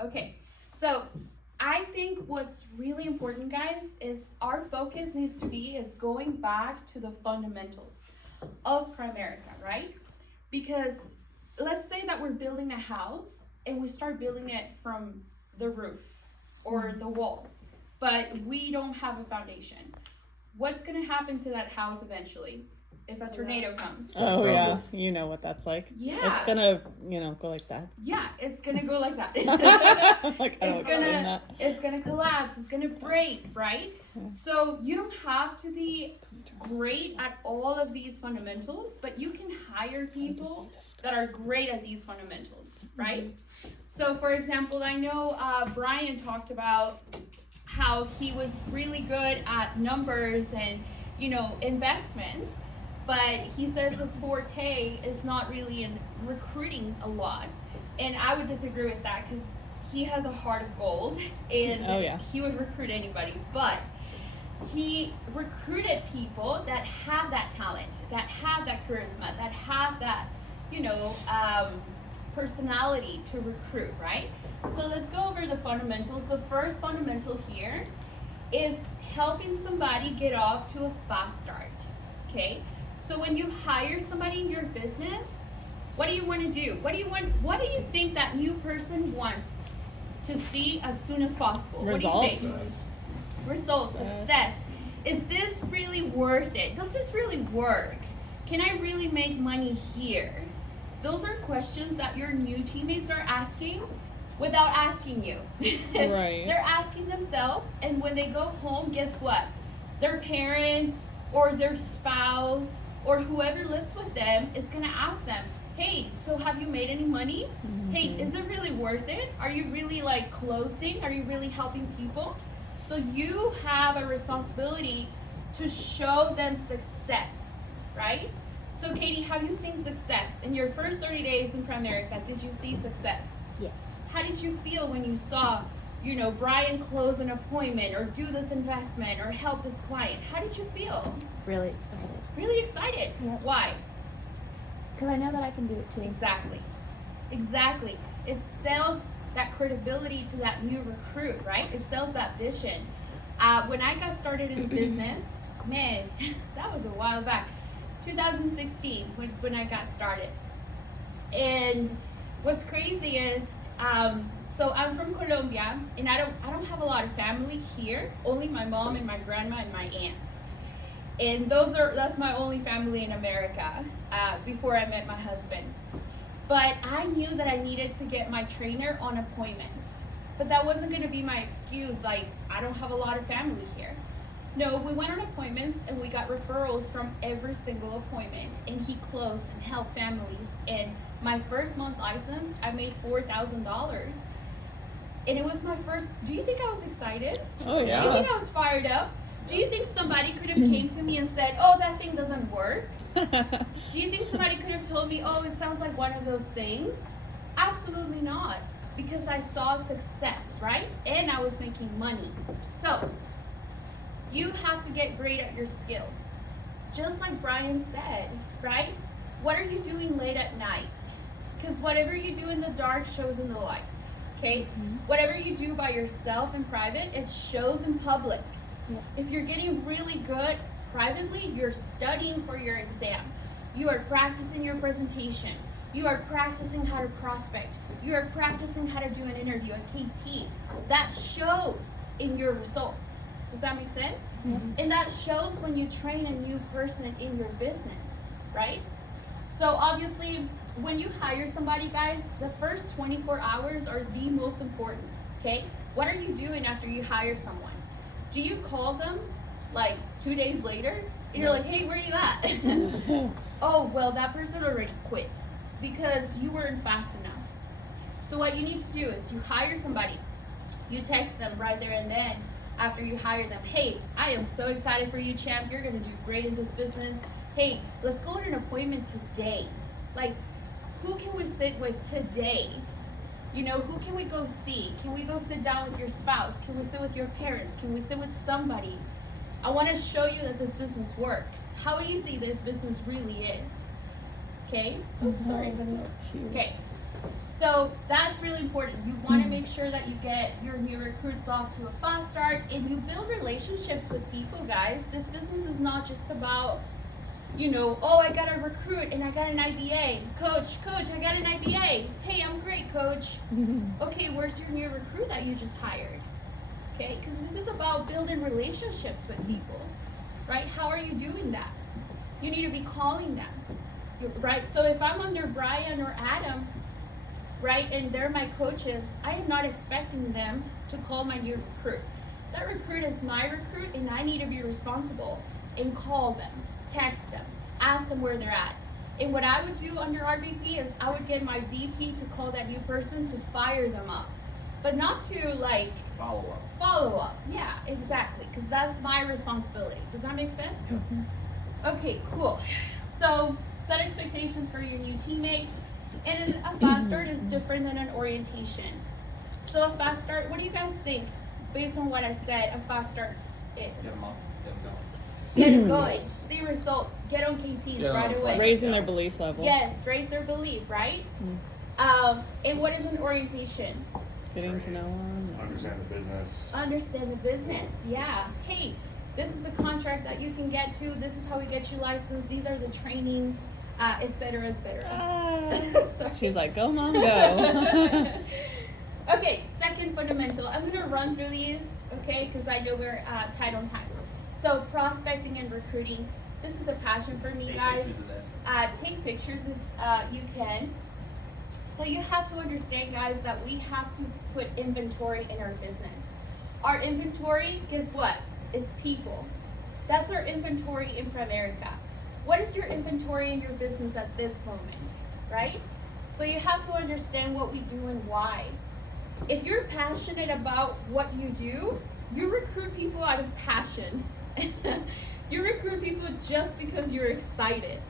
Okay, so I think what's really important, guys, is our focus needs to be is going back to the fundamentals of Primerica, right? Because let's say that we're building a house and we start building it from the roof or the walls, but we don't have a foundation. What's going to happen to that house eventually if a tornado comes? Oh yeah, you know what that's like. Yeah. It's gonna, go like that. Yeah, it's gonna go like that. Like, It's gonna collapse. It's gonna break, right? So you don't have to be great at all of these fundamentals, but you can hire people that are great at these fundamentals, right? So, for example, I know Brian talked about how he was really good at numbers and investments. But he says his forte is not really in recruiting a lot. And I would disagree with that because he has a heart of gold and he would recruit anybody. But he recruited people that have that talent, that have that charisma, that have that, personality to recruit, right? So let's go over the fundamentals. The first fundamental here is helping somebody get off to a fast start, okay? So when you hire somebody in your business, what do you want to do? What do you think that new person wants to see as soon as possible? Results. What do you think? Results, success. Is this really worth it? Does this really work? Can I really make money here? Those are questions that your new teammates are asking without asking you. Right. They're asking themselves, and when they go home, guess what? Their parents or their spouse or whoever lives with them is going to ask them, hey, so have you made any money? Mm-hmm. Hey, is it really worth it? Are you really closing? Are you really helping people? So you have a responsibility to show them success, right? So Katie, have you seen success? In your first 30 days in Primerica, did you see success? Yes. How did you feel when you saw, Brian close an appointment or do this investment or help this client? How did you feel? Really excited. Really excited? Yep. Why? Because I know that I can do it too. Exactly. It sells that credibility to that new recruit, right? It sells that vision. When I got started in business, man, that was a while back. 2016 was when I got started. And what's crazy is, so I'm from Colombia, and I don't have a lot of family here. Only my mom and my grandma and my aunt. And that's my only family in America before I met my husband. But I knew that I needed to get my trainer on appointments. But that wasn't going to be my excuse, I don't have a lot of family here. No, we went on appointments and we got referrals from every single appointment, and he closed and helped families. And my first month license, I made $4,000. And it was my first. Do you think I was excited? Oh yeah. Do you think I was fired up? Do you think somebody could have came to me and said, oh, that thing doesn't work? Do you think somebody could have told me, oh, it sounds like one of those things? Absolutely not. Because I saw success, right? And I was making money. So you have to get great at your skills. Just like Brian said, right? What are you doing late at night? Because whatever you do in the dark shows in the light, okay? Mm-hmm. Whatever you do by yourself in private, it shows in public. Yeah. If you're getting really good privately, you're studying for your exam. You are practicing your presentation. You are practicing how to prospect. You are practicing how to do an interview, a KT. That shows in your results. Does that make sense? Mm-hmm. And that shows when you train a new person in your business, right? So obviously, when you hire somebody, guys, the first 24 hours are the most important, okay? What are you doing after you hire someone? Do you call them 2 days later? And you're like, hey, where are you at? Oh, well, that person already quit because you weren't fast enough. So what you need to do is you hire somebody. You text them right there and then after you hire them, hey, I am so excited for you, champ. You're going to do great in this business. Hey, let's go on an appointment today. Who can we sit with today? Who can we go see? Can we go sit down with your spouse? Can we sit with your parents? Can we sit with somebody? I want to show you that this business works. How easy this business really is. Okay? Oh, sorry. So cute. Okay. So that's really important. You want to make sure that you get your new recruits off to a fast start and you build relationships with people, guys. This business is not just about, oh, I got a recruit and I got an IBA. Coach, I got an IBA. Hey, I'm great, coach. Okay, where's your new recruit that you just hired? Okay, because this is about building relationships with people, right? How are you doing that? You need to be calling them, right? So if I'm under Brian or Adam, right, and they're my coaches, I am not expecting them to call my new recruit. That recruit is my recruit, and I need to be responsible and call them, text them, ask them where they're at. And what I would do under our VP is I would get my VP to call that new person to fire them up, but not to like follow up. Yeah, exactly, because that's my responsibility. Does that make sense? Okay, cool. So set expectations for your new teammate. And a fast start is different than an orientation. So a fast start, what do you guys think, based on what I said, a fast start is? Get them up, get them going. Get them going, see results, get on KTs right away. Raising their belief level. Yes, raise their belief, right? And what is an orientation? Getting to know them. Understand the business. Understand the business, yeah. Hey, this is the contract that you can get to, this is how we get you licensed, these are the trainings, etc., etc. She's like, go mom, go. Okay, second fundamental. I'm going to run through these, okay, because I know we're tight on time. So prospecting and recruiting. This is a passion for me, guys. Take pictures if you can. So you have to understand, guys, that we have to put inventory in our business. Our inventory, guess what? Is people. That's our inventory in Primerica. What is your inventory in your business at this moment, right? So you have to understand what we do and why. If you're passionate about what you do, you recruit people out of passion. You recruit people just because you're excited.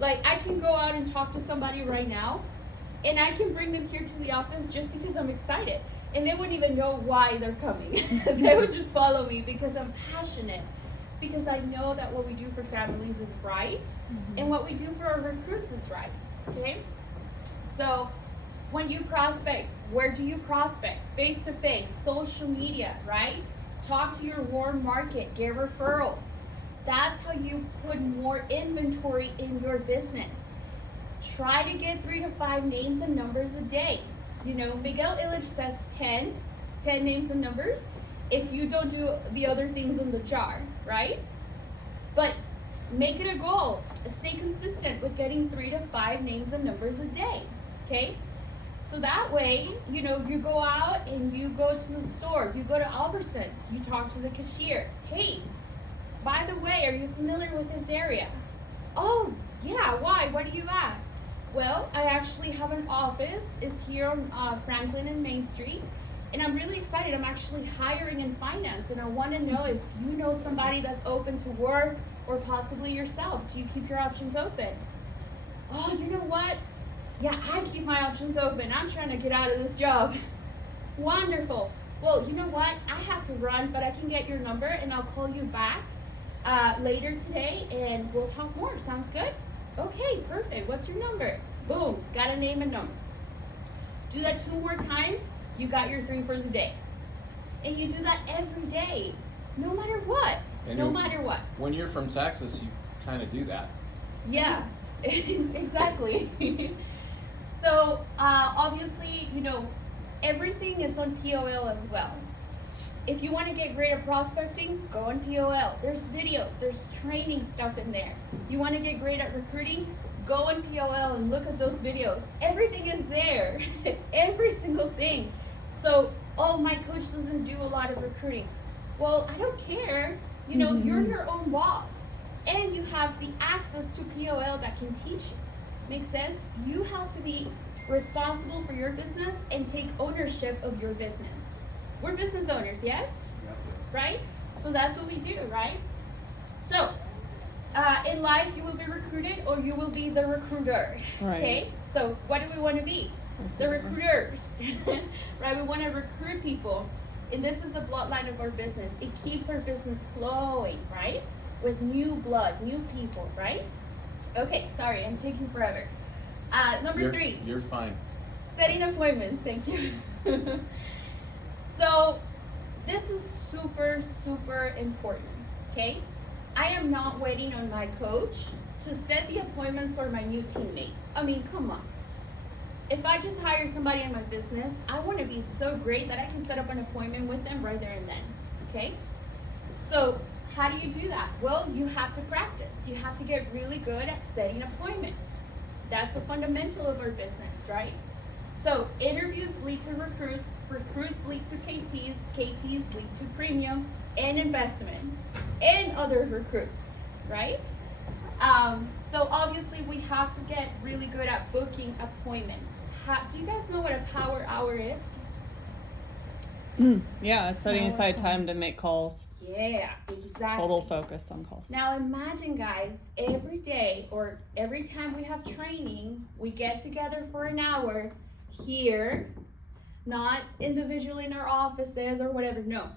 Like, I can go out and talk to somebody right now, and I can bring them here to the office just because I'm excited. And they wouldn't even know why they're coming. They would just follow me because I'm passionate. Because I know that what we do for families is right, and what we do for our recruits is right, okay? So when you prospect, where do you prospect? Face-to-face, social media, right? Talk to your warm market, get referrals. That's how you put more inventory in your business. Try to get 3 to 5 names and numbers a day. Miguel Illich says 10 names and numbers if you don't do the other things in the jar, right? But make it a goal. Stay consistent with getting 3 to 5 names and numbers a day, okay? So that way, you go out and you go to the store, you go to Albertsons, you talk to the cashier. Hey, by the way, are you familiar with this area? Oh, yeah, why? Why do you ask? Well, I actually have an office. It's here on Franklin and Main Street. And I'm really excited. I'm actually hiring in finance, and I want to know if you know somebody that's open to work, or possibly yourself. Do you keep your options open? Oh, you know what? Yeah, I keep my options open. I'm trying to get out of this job. Wonderful. Well, you know what? I have to run, but I can get your number, and I'll call you back later today, and we'll talk more. Sounds good? Okay, perfect. What's your number? Boom, got a name and number. Do that 2 more times. You got your 3 for the day. And you do that every day, no matter what. And no matter what. When you're from Texas, you kind of do that. Yeah, exactly. So, obviously, everything is on POL as well. If you want to get great at prospecting, go on POL. There's videos, there's training stuff in there. You want to get great at recruiting? Go on POL and look at those videos. Everything is there. Every single thing. So, oh, my coach doesn't do a lot of recruiting. Well, I don't care. You're your own boss. And you have the access to POL that can teach you. Make sense? You have to be responsible for your business and take ownership of your business. We're business owners, yes? Right? So that's what we do, right? So, in life, you will be recruited or you will be the recruiter. Right. Okay? So, what do we want to be? The recruiters. Right? We want to recruit people. And this is the bloodline of our business. It keeps our business flowing, right? With new blood, new people, right? Okay, sorry, I'm taking forever. Number 3. You're fine. Setting appointments, thank you. So, this is super, super important, okay? I am not waiting on my coach to set the appointments for my new teammate. I mean, come on. If I just hire somebody in my business, I want to be so great that I can set up an appointment with them right there and then, okay? So, how do you do that? Well, you have to practice. You have to get really good at setting appointments. That's the fundamental of our business, right? So, interviews lead to recruits, recruits lead to KTs, KTs lead to premium and investments and other recruits, right? So obviously we have to get really good at booking appointments. Do you guys know what a power hour is? Yeah, it's setting aside time to make calls. Yeah, exactly. Total focus on calls. Now imagine, guys, every day or every time we have training, we get together for an hour here, not individually in our offices or whatever, no,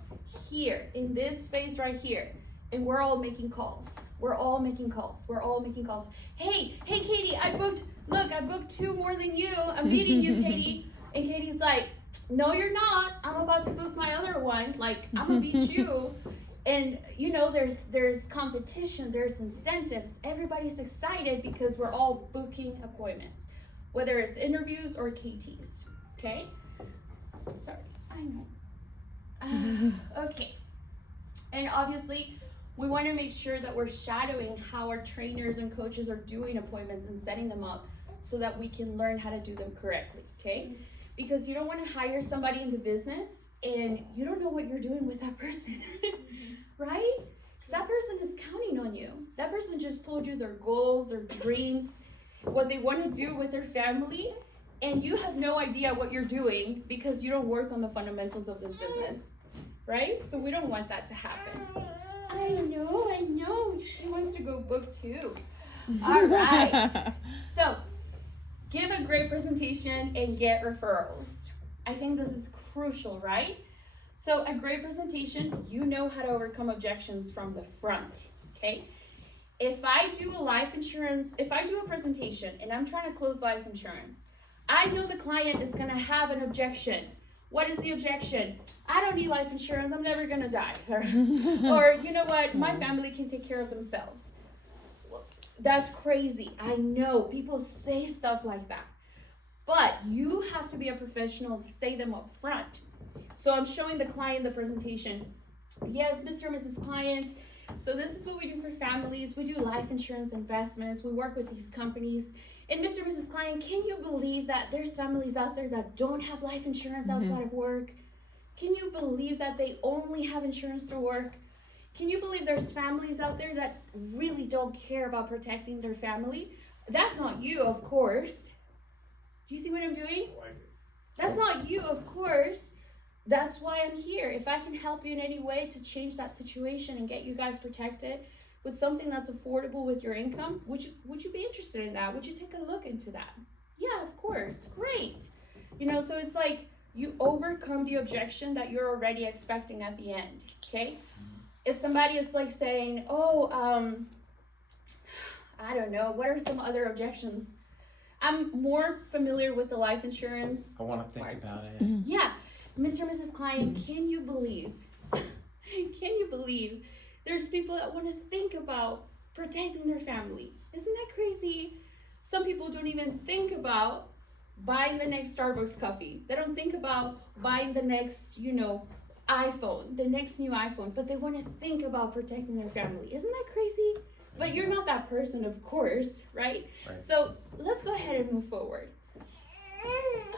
here, in this space right here, and we're all making calls. We're all making calls. We're all making calls. Hey, Katie, I booked 2 more than you. I'm beating you, Katie. And Katie's like, no, you're not. I'm about to book my other one. Like, I'm gonna beat you. And you know, there's competition, there's incentives. Everybody's excited because we're all booking appointments, whether it's interviews or KTs. Okay? Sorry, I know. Okay. And obviously, we want to make sure that we're shadowing how our trainers and coaches are doing appointments and setting them up so that we can learn how to do them correctly, okay? Because you don't want to hire somebody in the business and you don't know what you're doing with that person, right? Because that person is counting on you. That person just told you their goals, their dreams, what they want to do with their family, and you have no idea what you're doing because you don't work on the fundamentals of this business, right? So we don't want that to happen. I know. She wants to go book too. All right. So, give a great presentation and get referrals. I think this is crucial, right? So, a great presentation, you know how to overcome objections from the front, okay? If I do a presentation and I'm trying to close life insurance, I know the client is going to have an objection. What is the objection? I don't need life insurance. I'm never going to die. Or, you know what? My family can take care of themselves. That's crazy. I know. People say stuff like that. But you have to be a professional, say them up front. So I'm showing the client the presentation. Yes, Mr. and Mrs. Client. So this is what we do for families. We do life insurance investments. We work with these companies. And Mr. and Mrs. Client, can you believe that there's families out there that don't have life insurance outside of work? Can you believe that they only have insurance through work? Can you believe there's families out there that really don't care about protecting their family? That's not you, of course. Do you see what I'm doing? That's not you, of course. That's why I'm here. If I can help you in any way to change that situation and get you guys protected with something that's affordable with your income, would you be interested in that? Would you take a look into that? Yeah, of course. Great. You know, so it's like you overcome the objection that you're already expecting at the end, okay? If somebody is like saying, I don't know, what are some other objections? I'm more familiar with the life insurance. I want to think about it. Yeah. Mr. and Mrs. Client, can you believe there's people that want to think about protecting their family? Isn't that crazy? Some people don't even think about buying the next Starbucks coffee. They don't think about buying the next, iPhone, the next new iPhone, but they want to think about protecting their family. Isn't that crazy? But you're not that person, of course, right? So let's go ahead and move forward.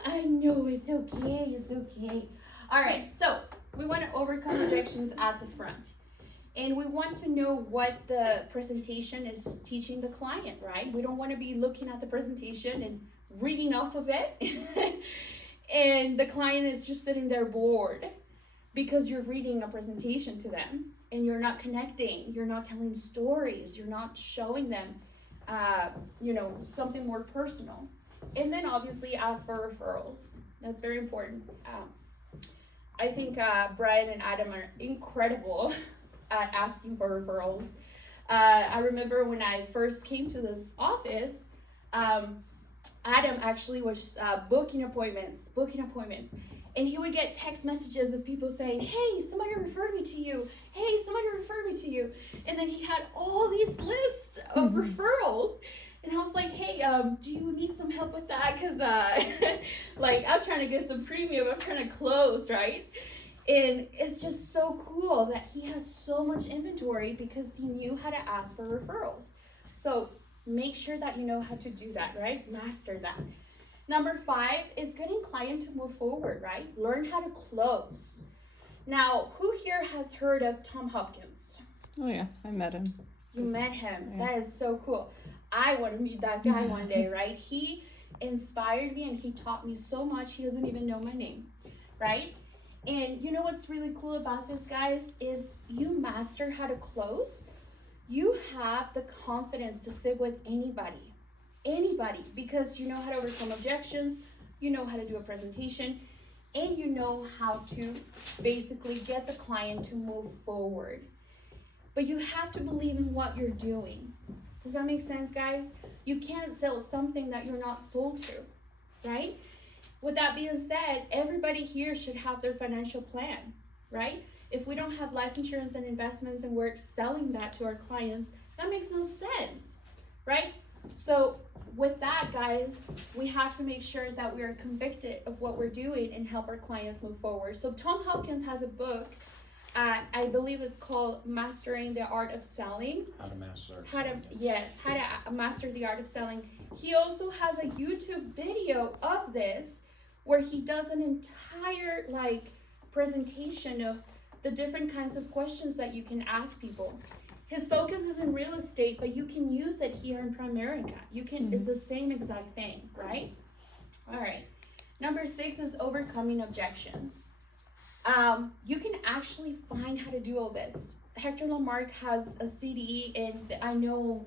I know, it's okay. All right, so we want to overcome objections at the front. And we want to know what the presentation is teaching the client, right? We don't want to be looking at the presentation and reading off of it. And the client is just sitting there bored because you're reading a presentation to them and you're not connecting, you're not telling stories, you're not showing them, something more personal. And then obviously ask for referrals. That's very important. I think Brian and Adam are incredible at asking for referrals. I remember when I first came to this office, Adam actually was booking appointments. And he would get text messages of people saying, hey, somebody referred me to you. Hey, somebody referred me to you. And then he had all these lists of referrals. And I was like, hey, do you need some help with that? Because, like, I'm trying to get some premium. I'm trying to close, right? And it's just so cool that he has so much inventory because he knew how to ask for referrals. So make sure that you know how to do that, right? Master that. Number 5 is getting client to move forward, right? Learn how to close. Now, who here has heard of Tom Hopkins? Oh yeah, I met him. You met him. Yeah. That is so cool. I want to meet that guy one day, right? He inspired me and he taught me so much. He doesn't even know my name, right? And you know what's really cool about this, guys, is you master how to close. You have the confidence to sit with anybody, because you know how to overcome objections, you know how to do a presentation, and you know how to basically get the client to move forward. But you have to believe in what you're doing. Does that make sense, guys? You can't sell something that you're not sold to, right? With that being said, everybody here should have their financial plan, right? If we don't have life insurance and investments and we're selling that to our clients, that makes no sense, right? So with that, guys, we have to make sure that we are convicted of what we're doing and help our clients move forward. So Tom Hopkins has a book, I believe it's called Mastering the Art of Selling. How to master. How to master the art of selling. He also has a YouTube video of this where he does an entire presentation of the different kinds of questions that you can ask people. His focus is in real estate, but you can use it here in Primerica. It's the same exact thing, right? All right. Number 6 is overcoming objections. You can actually find how to do all this. Hector Lamarck has a CD, and I know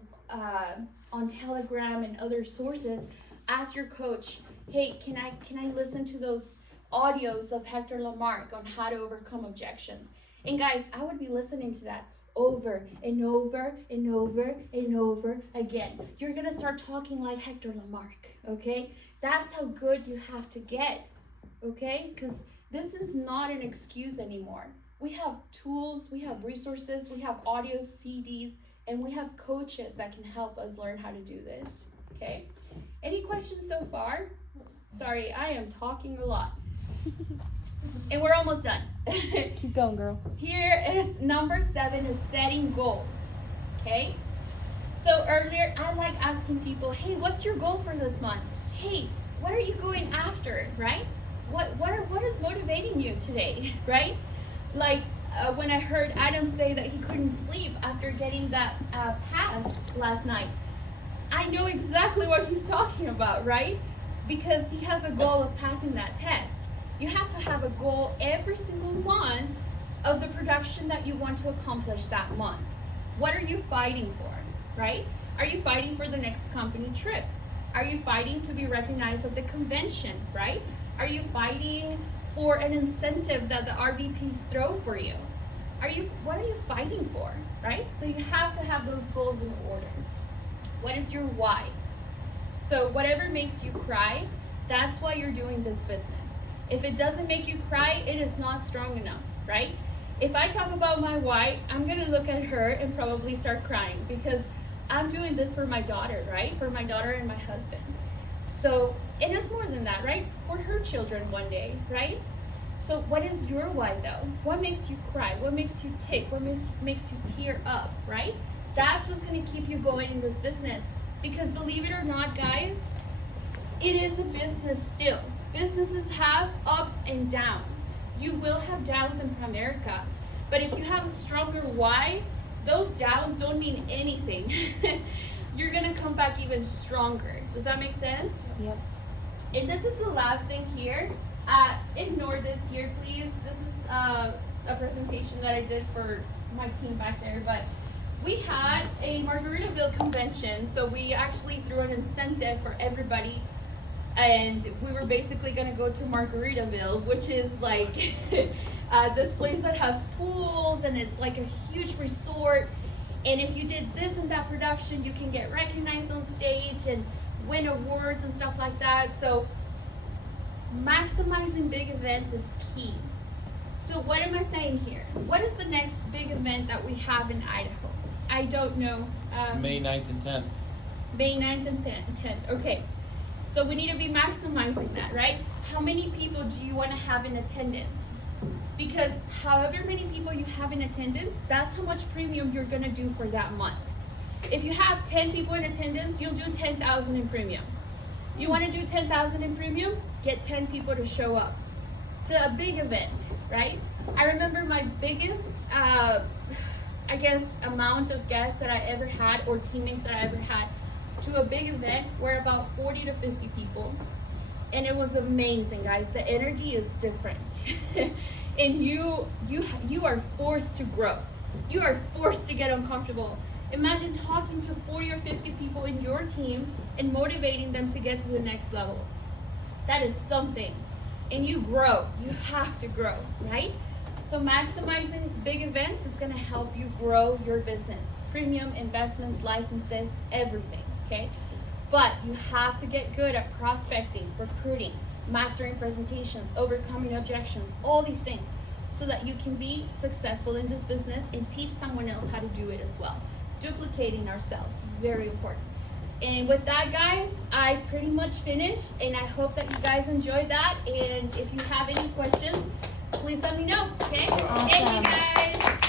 on Telegram and other sources, ask your coach, hey, can I listen to those audios of Hector Lamarck on how to overcome objections? And guys, I would be listening to that over and over and over and over again. You're gonna start talking like Hector Lamarck, okay? That's how good you have to get, okay? Because this is not an excuse anymore. We have tools, we have resources, we have audios, CDs, and we have coaches that can help us learn how to do this, okay? Any questions so far? Sorry, I am talking a lot. And we're almost done. Keep going, girl. Here is number 7 is setting goals, okay? So earlier, I like asking people, hey, what's your goal for this month? Hey, what are you going after, right? What is motivating you today, right? When I heard Adam say that he couldn't sleep after getting that pass last night, I know exactly what he's talking about, right? Because he has a goal of passing that test. You have to have a goal every single month of the production that you want to accomplish that month. What are you fighting for, right? Are you fighting for the next company trip? Are you fighting to be recognized at the convention, right? Are you fighting for an incentive that the RVPs throw for you? What are you fighting for, right? So you have to have those goals in order. What is your why? So whatever makes you cry, that's why you're doing this business. If it doesn't make you cry, it is not strong enough, right? If I talk about my why, I'm gonna look at her and probably start crying because I'm doing this for my daughter, right? For my daughter and my husband. So, and it's more than that, right? For her children one day, right? So what is your why though? What makes you cry? What makes you tick? What makes you tear up, right? That's what's gonna keep you going in this business. Because believe it or not, guys, it is a business still. Businesses have ups and downs. You will have downs in Primerica, but if you have a stronger why, those downs don't mean anything. You're gonna come back even stronger. Does that make sense? Yep. And this is the last thing here. Ignore this here, please. This is a presentation that I did for my team back there, but we had a Margaritaville convention, so we actually threw an incentive for everybody, and we were basically gonna go to Margaritaville, which is like this place that has pools, and it's like a huge resort, and if you did this and that production, you can get recognized on stage, and win awards and stuff like that. So maximizing big events is key. So what am I saying here? What is the next big event that we have in Idaho? I don't know. It's May 9th and 10th. May 9th and 10th. Okay. So we need to be maximizing that, right? How many people do you want to have in attendance? Because however many people you have in attendance, that's how much premium you're going to do for that month. If you have 10 people in attendance, you'll do 10,000 in premium. You want to do 10,000 in premium? Get 10 people to show up to a big event, right? I remember my biggest, amount of guests that I ever had or teammates that I ever had to a big event were about 40 to 50 people. And it was amazing, guys. The energy is different. And you are forced to grow. You are forced to get uncomfortable. Imagine talking to 40 or 50 people in your team and motivating them to get to the next level. That is something. And you grow. You have to grow, right? So maximizing big events is going to help you grow your business. Premium, investments, licenses, everything, okay? But you have to get good at prospecting, recruiting, mastering presentations, overcoming objections, all these things, so that you can be successful in this business and teach someone else how to do it as well. Duplicating ourselves is very important. And with that, guys, I pretty much finished, and I hope that you guys enjoyed that. And if you have any questions, please let me know, okay? Awesome. Thank you, guys.